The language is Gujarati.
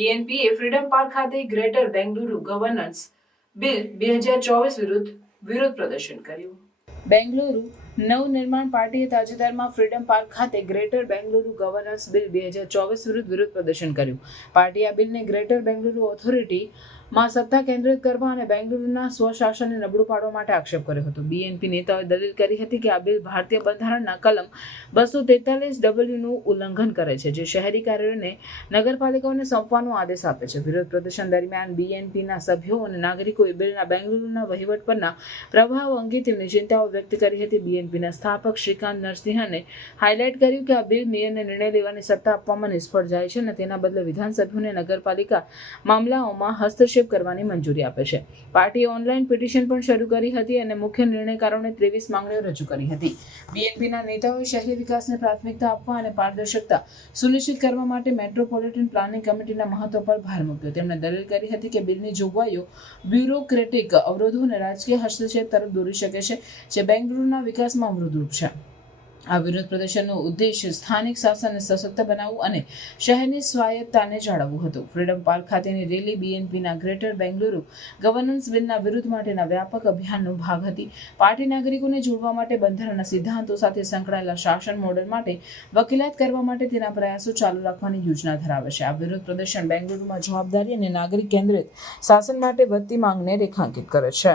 બીએનપીએ ફ્રીડમ પાર્ક ખાતે ગ્રેટર બેંગલુરુ ગવર્નન્સ બિલ 2024 વિરુદ્ધ પ્રદર્શન કર્યું. બેંગલુરુ નવનિર્માણ પાર્ટીએ તાજેતરમાં ફ્રીડમ પાર્ક ખાતે ગ્રેટર બેંગલુરુ ગવર્નન્સ બિલ 2024 વિરુદ્ધ પ્રદર્શન કર્યું. પાર્ટીએ આ બિલને ગ્રેટર બેંગલુરુ ઓથોરિટીમાં સત્તા કેન્દ્રિત કરવા અને બેંગલુરુના સ્વશાસનને નબળું પાડવા માટે આક્ષેપ કર્યો હતો. બીએનપી નેતાઓએ દલીલ કરી હતી કે આ બિલ ભારતીય બંધારણના કલમ 243W નું ઉલ્લંઘન કરે છે, જે શહેરી કાર્યોને નગરપાલિકાઓને સોંપવાનો આદેશ આપે છે. વિરોધ પ્રદર્શન દરમિયાન બીએનપીના સભ્યો અને નાગરિકોએ બિલના બેંગલુરુના વહીવટ પરના પ્રભાવ અંગે તેમની ચિંતાઓ વ્યક્ત કરી હતી. બીએનપીના સ્થાપક શ્રીકાંત નરસિંહને હાઇલાઇટ કર્યું કે આ બિલ મેયરને નિર્ણય લેવાની સત્તા આપવામાં નિષ્ફળ જાય છે અને તેના બદલે વિધાનસભ્યોને નગરપાલિકા મામલાઓમાં હસ્તક્ષેપ કરવાની મંજૂરી આપે છે. પાર્ટીએ ઓનલાઈન પિટિશન પણ શરૂ કરી હતી અને મુખ્ય નિર્ણયકારોને 23 માંગણીઓ રજૂ કરી હતી. બીએનપીના નેતાઓએ શહેરી વિકાસને પ્રાથમિકતા આપવા અને પારદર્શકતા સુનિશ્ચિત કરવા માટે મેટ્રોપોલિટન પ્લાનિંગ કમિટીના મહત્વ પર ભાર મૂક્યો. તેમણે દલીલ કરી હતી કે બિલની જોગવાઈઓ બ્યુરોક્રેટિક અવરોધો અને રાજકીય હસ્તક્ષેપ તરફ દોરી શકે છે, જે બેંગલુરુના વિકાસમાં અવરોધરૂપ છે. આ વિરોધ પ્રદર્શનનો ઉદ્દેશ્ય સ્થાનિક શાસનને સશક્ત બનાવવું અને શહેરની સ્વાયત્તતાને જાળવવું હતું. ફ્રીડમ પાર્ક ખાતેની રેલી બીએનપીના ગ્રેટર બેંગલુરુ ગવર્નન્સ બિલના વિરોધ માટેના વ્યાપક અભિયાનનો ભાગ હતી. પાર્ટી નાગરિકોને જોડવા માટે બંધારણના સિદ્ધાંતો સાથે સંકળાયેલા શાસન મોડેલ માટે વકીલાત કરવા માટે તેના પ્રયાસો ચાલુ રાખવાની યોજના ધરાવે છે. આ વિરોધ પ્રદર્શન બેંગલુરુમાં જવાબદારી અને નાગરિક કેન્દ્રિત શાસન માટે વધતી માંગને રેખાંકિત કરે છે.